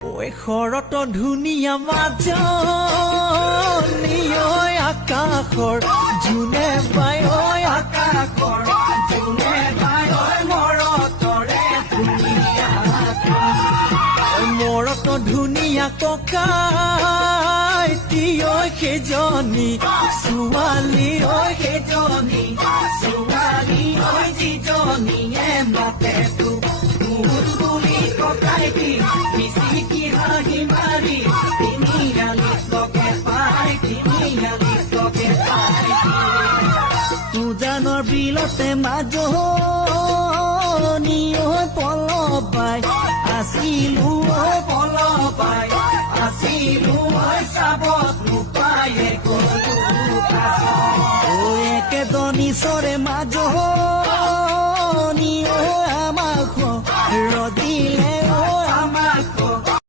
ঐ শৰত ধুনীয়া মাজনী ঐ আকাশৰ জোনে বাই ঐ আকাশৰ জোনে বাই ঐ মৰতৰে ধুনীয়া মৰত ধুনীয়া ককাইটি ঐ সেইজনী ছোৱালী ঐ সেইজনী ছোৱালী ঐ যিজনীয়ে মাতে তোক বুলি ককাইটি মিচিকি হাঁহি মাৰি তিনিআলিতকে পাই তিনিআলিতকে পাই উজানৰ বিলতে মাজনী ঐ পলপাই আছিলো ঐ পলপাই আছিলো ঐ চাবত নোপায়ে গলো ঐ একেজনী চৰে মাজনী